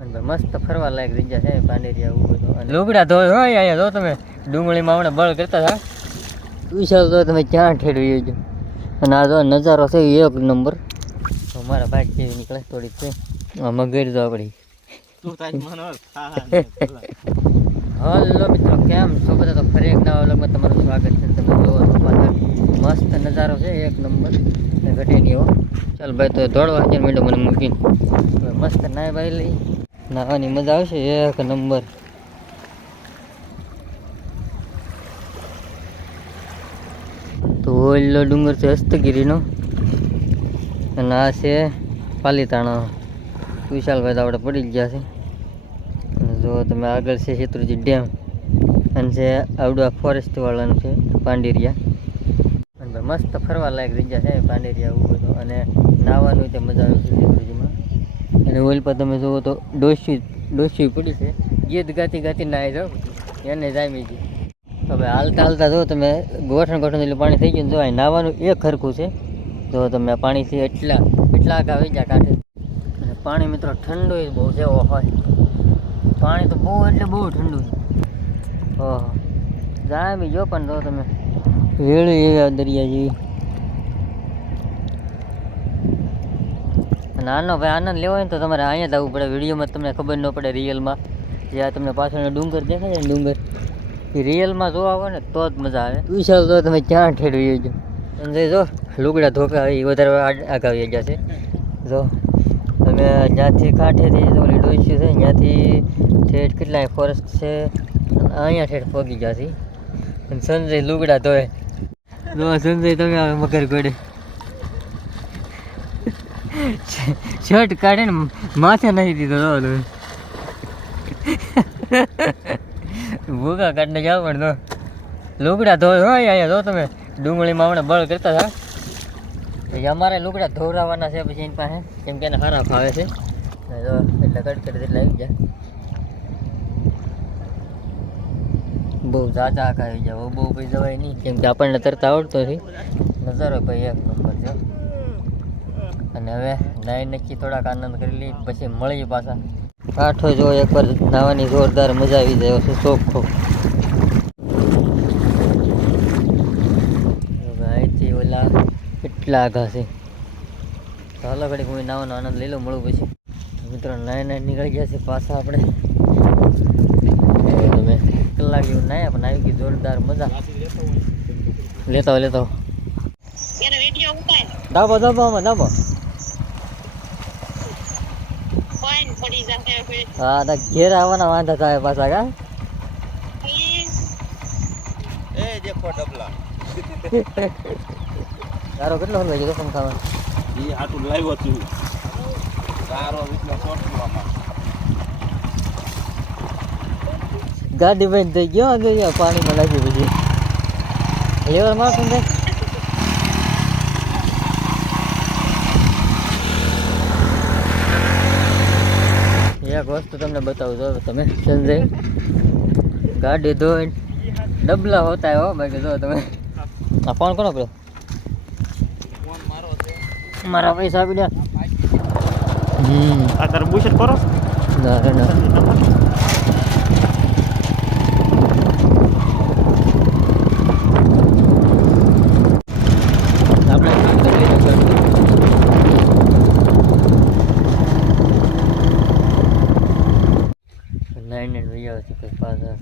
અને મસ્ત ફરવા લાયક જગ્યા છે પાંડેરિયા એવું બધું. અને લુગડા ધોય હોય અહીંયા જો તમે ડુંગળીમાં હમણાં બળ કરતા હતા વિશાલ તો તમે ક્યાં ઠેડવી જો. અને આ જો નજારો છે એક નંબર. મારા ભાઈ જેવી નીકળે થોડીક છે આમાં ગઈ દો આપણી. હલો મિત્રો, કેમ છો બધા? તો ફરી એક નવા વ્લોગમાં તમારું સ્વાગત છે. તમે જોવો છો પાછળ મસ્ત નજારો છે એક નંબર ઘટે નહીં એવો. ચાલ ભાઈ તો દોડવા છે મેડમ મને મૂકીને મસ્ત નાય ભાઈ લઈ નાવાની મજા આવશે એક નંબર. તો ઓલો ડુંગર છે હસ્તગીરીનો અને આ છે પાલીતાણા. વિશાલભાઈ તો આપણે પડી જ ગયા છે. જો તમે આગળ છે શેત્રુંજી ડેમ અને છે આવડું આ ફોરેસ્ટ વાળાનું છે પાંડેરિયા. અને મસ્ત ફરવા લાયક જગ્યા છે પાંડેરિયા એવું બધું. અને નાહવાનું તે મજા આવે છે શેત્રુંજીમાં. અને ઓલ પર તમે જુઓ તો ડોસી પડી છે ગીત ગાતી નાહી જાઓ એને જામી ગઈ. હવે હાલતા જો તમે ગોઠણ એટલે પાણી થઈ ગયું. જો અહીં નાહવાનું એક ખરખું છે. જો તમે આ પાણીથી એટલા આગા વહી ગયા કાંઠે. અને પાણી મિત્રો ઠંડુ બહુ છે. હોય પાણી તો બહુ એટલે બહુ ઠંડુ છે. ઓહો જામી જો પણ જો તમે વેળી એવા દરિયા જેવી. અને આનો ભાઈ આનંદ લેવો હોય ને તો તમારે અહીંયા જ આવવું પડે. વિડીયોમાં તમને ખબર ન પડે રિયલમાં. જે આ તમને પાછળનો ડુંગર દેખાય ને ડુંગર એ રિયલમાં જોવા આવે ને તો જ મજા આવે. વિશાલ તો તમે ક્યાં ઠેડવી જો. અને જો લુગડા ધોકા એ વધારે આગાવી ગયા છે. જો તમે જ્યાંથી કાંઠેથી ઓલી ડોસ્યું છે ત્યાંથી ઠેઠ કેટલાય ફોરેસ્ટ છે અહીંયા ઠેઠ પગી ગયા છે. અને સંજય લુગડા ધોય જો સંજય તમે આવે મકર ગોડે શર્ટ કાઢે ને માથે નાખી દીધો. ભૂકા કાઢને જાવ પણ તો લુગડા ધોય હોય અહીંયા જો તમે ડુંગળીમાં હમણાં બળ કરતા હતા. અમારે લુગડા ધોરાવાના છે પછી એની પાસે કેમ કે એને સારા ફાવે છે એટલે કડકડ એટલે આવી જાય. બહુ ઝાઝા આખા આવી જાય બહુ પછી જવાય નહીં કેમ કે આપણને તરતા આવડતો નથી. નજારો ભાઈ એક નંબર છે. અને હવે નાઈ નક્કી થોડાક આનંદ કરી લઈ પછી મળીએ પાછા. કાંઠો જો એકવાર નાવાની જોરદાર મજા આવી જાય છે ચોખ્ખો. અહીંથી ઓલા કેટલા આઘા છે. ચાલો ઘડી કોઈ નાવાનો આનંદ લઈ લો મળું પછી. મિત્રો નાઈ નીકળી ગયા છે પાછા આપણે. તમે કલાક જેવું નાયા પણ આવી ગઈ જોરદાર મજા. લેતા દાબો દાબો હા ઘેર આવવાના વાંધા થાય પાછા કા. તારો કેટલો હોય છે કસમ ખાવા ઈ આટલું લાવ્યો છું તારો એટલો સોટવામાં ગાડી બંધ થઈ ગયો ગયો પાણીમાં લાગી પછી લેવર માં શું થાય. એક વસ્તુ તમને બતાવું જો તમે સંજય ગાડી ધોઈ ડબલા હોતા હો બાકી જો તમે આ ફોન કરો પેલો મારા પૈસા આપી દે. આ તારે બુશેટ કરો ના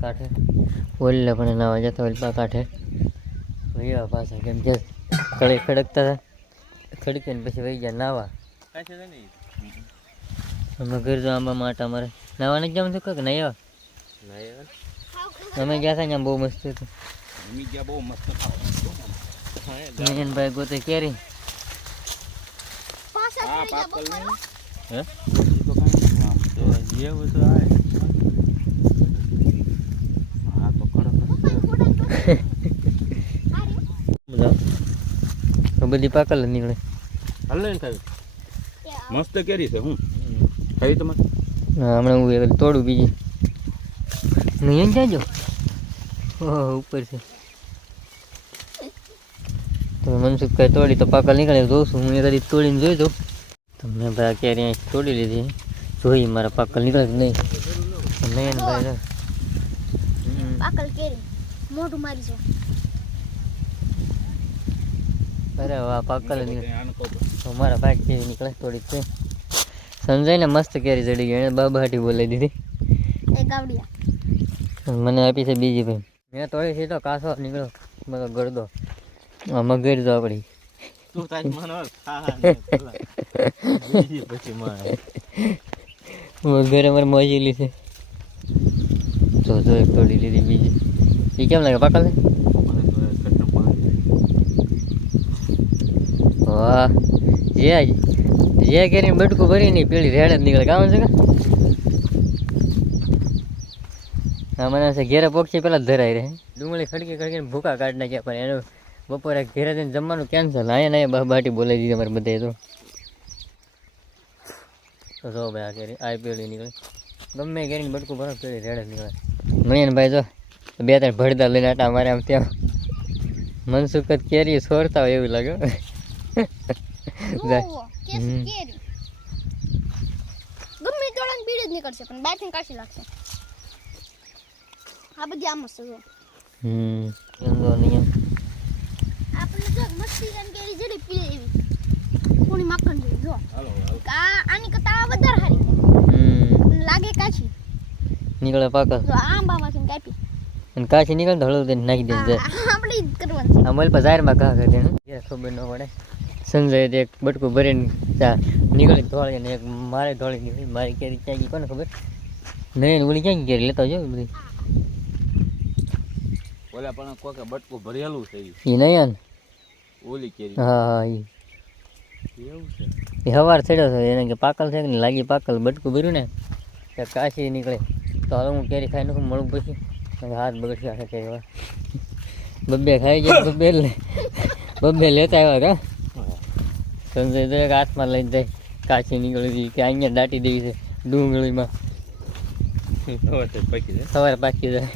કાંઠે ઓલે પણ નાવા જતા હોય કાંઠે વૈયા પાછા કેમ કે કળે ખડકતા હતા ખડકે ને પછી વહી ગયા નાવા. અમે ઘર જો આંબા માટા અમારે નાવાને જ જવાનું કે નહીં આવ્યા અમે ગયા હતા ને બહુ મસ્ત હતું. ભાઈ ગોતે કેરી બધી પાકલ નીકળે. હાલે ને ખાવી મસ્ત કેરી છે. હું ખાવી તમારે હા હમણાં હું તોડું બીજી નહીં જાજો ઉપર છે. તમે મનસુખભાઈ તોડી તો પાકલ નીકળે જોઉં છું હું. એ કદી તોડીને જોઈ દઉં. તમને ભાઈ કેરી અહીં તોડી લીધી જોઈ મારા પાકલ નીકળે કે નહીં નહીં ભાઈ જો. પાકલ કેરી મોઢું મારી છે. અરે વાહ પાકલ નીકળે આને કહો તો. તો મારા ભાઈ કેવી નીકળે થોડીક છે સંજય ને મસ્ત કેરી ચડી ગઈ એને બાબાટી બોલાવી દીધી એક આવડિયા મને આપી છે બીજી ભાઈ મેં તોડી સીધો કાસો નીકળ્યો મને ગરદો આ મગર તો આપણી તું તારી મને ખા બીજી પછી માં મગર અમારે મોજેલી છે જો જો એક તોડી લીધી બીજી એ કેમ લાગે પાકલ ને વાહ જે કેરીને બટકું ભરી નહીં પેલી રેડ જ નીકળે કામ છે હા મને છે ઘેરે પોક્ષી પેલા જ ધરાઈ રહે ડુંગળી ખડકી ખડકીને ભૂકા કાઢી નાખ્યા પણ એનું બપોરે ઘેરે જઈને જમવાનું કેન્સલ અહીંયા બાટી બોલાવી દીધી અમારે બધે તો જો ભાઈ આ કેરી આ પેલી નીકળે ગમે કેરીને બટકું ભરો પેલી રેડ જ નીકળે મૈયાને ભાઈ જો બે ત્રણ ભડદા લઈને આટા મારે આમ ત્યાં મનસુખ જ કેરી છોડતા હોય એવું લાગે કેરી ગમે તોડન બીડ જ નીકળશે પણ બાથી કાશી લાગશે. આ બધી આમ છે જો એમ તો નહીં આપણે જો મસ્તી જન કેરી જડી પીલે એવી કોણી માખણ જેવી જો હાલો આની કરતા આ વધારે સારી લાગે કાચી નીકળે પાકલ જો આંબામાંથી કાપી અને કાચી નીકળે તો હળવું દઈને નાખી દે આપણે ઈ જ કરવાનું છે. આ મલ પર જાહેરમાં ઘા કરી દે ખબર ન પડે સંજય એક બટકું ભરીને નીકળી ધોળી ને એક મારે ધોળી નીકળી મારી કેરી ક્યાં ગઈ કોને ખબર નહીં ઓલી ક્યાં કેરી લેતા જો બધી ઓલા પણ કોકે બટકું ભરેલું છે ઈ. એ નહીં ને ઓલી કેરી હા હા એવું છે એ સવાર ચડ્યો હતો એને કે પાકલ છે કે નહીં લાગી પાકલ બટકું ભર્યું ને તો કાશી નીકળે તો હવે હું કેરી ખાઈ નાખું મળું પછી હાથ બગડશે આખા કેરી બબ્બે ખાઈ ગયા બબ્બે લેતા આવ્યા કા સંજય તો એક હાથમાં લઈને જાય કાચી નીકળી હતી કે અહીંયા દાટી દેવી છે ડુંગળીમાં હવે તો પકી જાય સવારે પાકી જાય